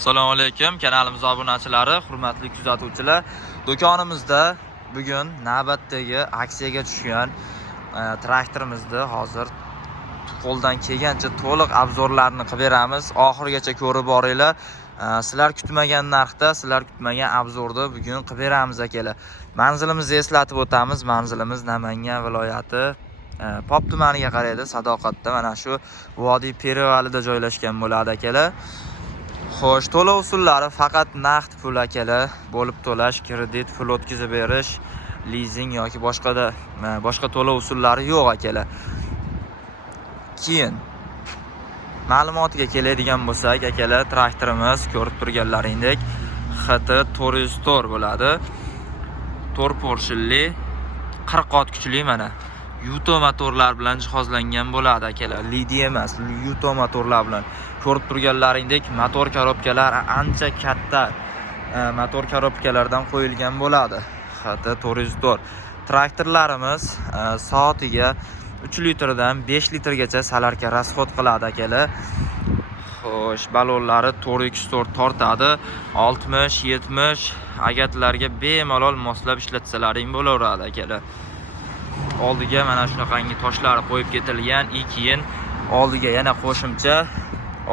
Assalomu alaykum kanalimiz obunachilari, hurmatli kuzatuvchilar. Do'konimizda bugun navbatdagi aksiyaga tushgan traktorimizni hozir qo'ldan kelgancha to'liq obzorlarini qilib beramiz. Oxirigacha ko'rib boringlar. Sizlar kutmagan narxda, sizlar kutmagan obzorda bugun qilib beramiz akalar. Manzilimizni eslatib o'tamiz. Manzilimiz Namangan viloyati Pop tumaniga qaraydi, Sadoqatda, mana shu Vodiy Perivalida joylashgan bo'ladi akalar. Xo'sh, to'lov usullari faqat naqd pul akalar, bo'lib to'lash, kredit, pul o'tkazib berish, leasing yoki boshqa to'lov usullari yo'q akalar. Keyin ma'lumotiga keladigan bo'lsak akalar, traktorimiz ko'rib turganlaringdek XT 404 bo'ladi. 4 porshinli 40 ot kuchli mana Yuto motorlar bilan jihozlangan bo'ladi akalar. Lidi emas, Yuto motorlar bilan. Ko'rib turganlaringdek motor korobkalari ancha katta motor korobkalardan qo'yilgan bo'ladi. XT 404. Traktorlarimiz soatiga 3 litrdan 5 litrgacha salarka rasxod qiladi akalar. Xo'sh, balonlari 4x4 tortadi. 60-70 agatlarga bemalol moslab ishlatsalaring bo'laveradi akalar. Oldiga mana shunaqangi toshlar qo'yib ketilgan, keyin oldiga yana qo'shimcha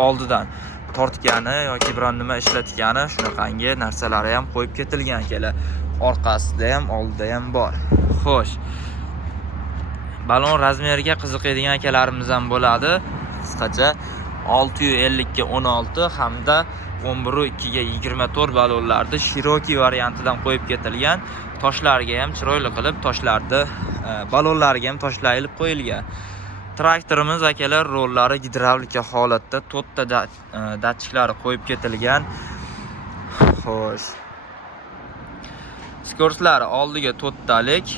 oldidan tortgani yoki biron nima ishlatgani shunaqangi narsalari ham qo'yib ketilgan akalar. Orqasida ham, oldida ham bor. Xo'sh. Balon razmeriga qiziqadigan akalarimiz ham bo'ladi. Qisqacha 650 ga 16 hamda 11 ga 24 balonlarni Cherokee variantidan qo'yib ketilgan. Toshlarga ham chiroyli qilib toshlarni balonlarga ham toshlar ilib qo'yilgan. Traktorimiz akalar rollari gidravlika holatda, to'rtta datchiklari qo'yib ketilgan. Xo'sh. Skorslari oldiga 4 talik,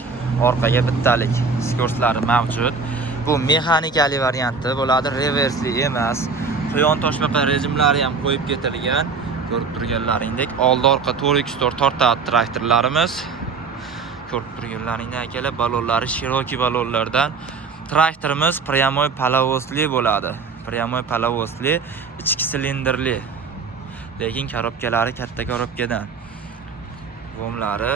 orqaga 1 talik skorslari mavjud. Bu mexanikali varianti bo'ladi, reversli emas. Quyon toshbaqa rejimlari ham qo'yib ketilgan. Ko'rib turganlaringdek oldi orqa 4x4 tortadi traktorlarimiz. Ko'rib turganlaringdek akalar balonlari Cherokee balonlardan. Traktorimiz прямой palovosli bo'ladi. Прямой palovosli, ichki silindrli. Lekin korobkalari katta korobkadan. G'omlari.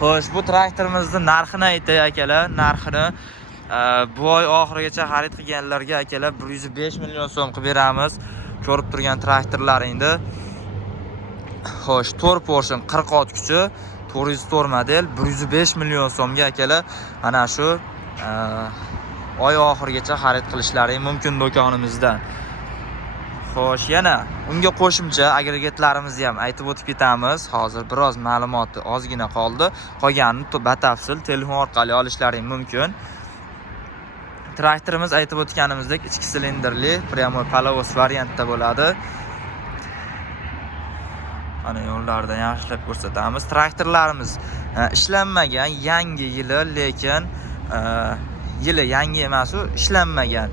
Xo'sh, bu traktorimizning narxini aytay akalar. Narxini bu oy oxirigacha xarid qilganlarga akalar 105 million so'm qilib beramiz. Ko'rib turgan traktorlaringni. Xo'sh, 4 portion 40 ot kuchi, 404 model 105 million so'mga akalar. Mana shu oy oxirigacha xarid qilishlaring mumkin do'konimizdan. Xo'sh, yana unga qo'shimcha agregatlarimizni ham aytib o'tib ketamiz. Hozir biroz ma'lumoti ozgina qoldi. Qolganini batafsil telefon orqali olishlaring mumkin. Traktorimiz aytib o'tganimizdek ichki silindrli, прямой palovos variantda bo'ladi. Mana yo'llardan yaxshilab ko'rsatamiz. Traktorlarimiz ishlanmagan, yangi yili, lekin yili yangi emas, u ishlanmagan.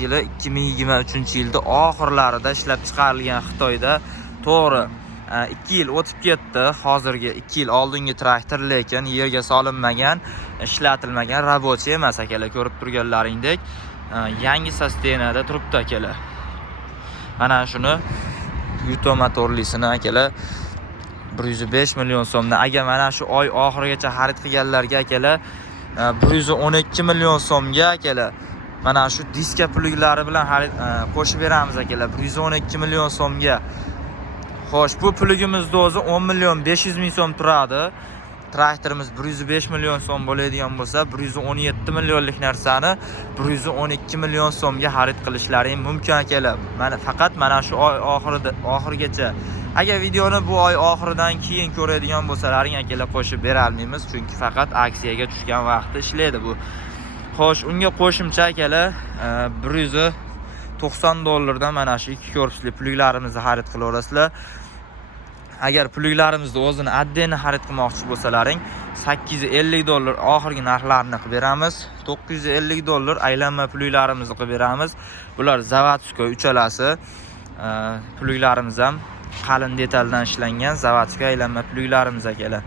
Yili 2023-yilda oxirlarida ishlab chiqarilgan Xitoyda. To'g'ri, 2 yil o'tib ketdi. Hozirgi 2 yil oldingi traktor, lekin yerga solinmagan, ishlatilmagan, rabochiy emas akalar. Ko'rib turganlaringdek yangi sosteniyada turibdi akalar. Mana shuni Yuto motorlisini akalar 105 million so'mdan. Agar mana shu oy oxirigacha xarid qilganlarga akalar 112 million so'mga akalar mana shu diska puliklari bilan qo'shib beramiz akalar 112 million so'mga. Xo'sh, bu puligimizning o'zi 10 million 500 ming so'm turadi. Traktorimiz 105 million so'm bo'ladigan bo'lsa, 117 millionlik narsani 112 million so'mga xarid qilishlaring mumkin akalar. Mana faqat mana shu oy oxirigacha. Agar videoni bu oy oxiridan keyin ko'radigan bo'lsalaring akalar qo'shib bera olmaymiz, chunki faqat aksiyaga tushgan vaqtda ishlaydi bu. Xo'sh, unga qo'shimcha akalar 190 dollardan mana shu 2 korpusli plyuglarimizni xarid qilaverasizlar. Agar plyuglarimizni o'zini отдельно xarid qilmoqchi bo'lsalaring 850 dollar oxirgi narxlarini qilib beramiz. 950 dollar aylanma plyuglarimizni qilib beramiz. Bular zavodskoy uchalasi. Plyuglarimiz ham qalin detaldan ishlangan zavodskoy aylanma plyuglarimiz akalar.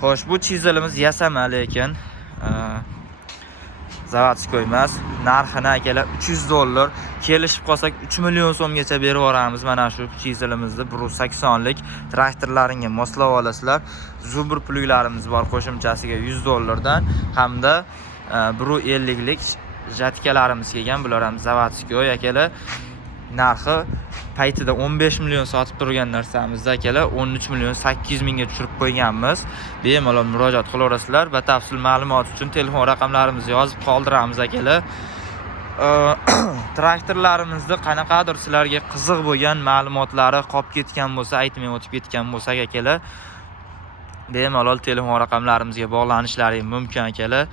Xo'sh, bu chizilimiz yasama, lekin Zavodskoy emas. Narxini akalar $300. Kelishib qolsak 3 million so'mgacha berib yuboramiz. Mana shu chizilimizda 180 lik traktorlaringga moslab olasizlar. Zubr plyuglarimiz bor qo'shimchasiga $100 dan hamda 150 lik jatkalarimiz kelgan. Bular ham Zavodskoy akalar. Narxi paytida 15 million sotib turgan narsamizda akalar 13 million 800 mingga tushirib qo'yganmiz. Bemalol murojaat qilaverasizlar. Batafsil ma'lumot uchun telefon raqamlarimizni yozib qoldiramiz akalar. Traktorlarimizda qanaqadir sizlarga qiziq bo'lgan ma'lumotlari qolib ketgan bo'lsa, aytmay o'tib ketgan bo'lsak akalar, bemalol telefon raqamlarimizga bog'lanishlaringiz mumkin akalar.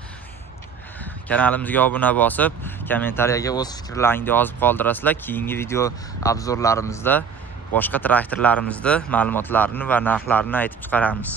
Kanalimizga obuna bosib, kommentariyaga o'z fikrlaringizni yozib qoldirasizlar. Keyingi video obzorlarimizda boshqa traktorlarimizda ma'lumotlarini va narxlarini aytib chiqaramiz.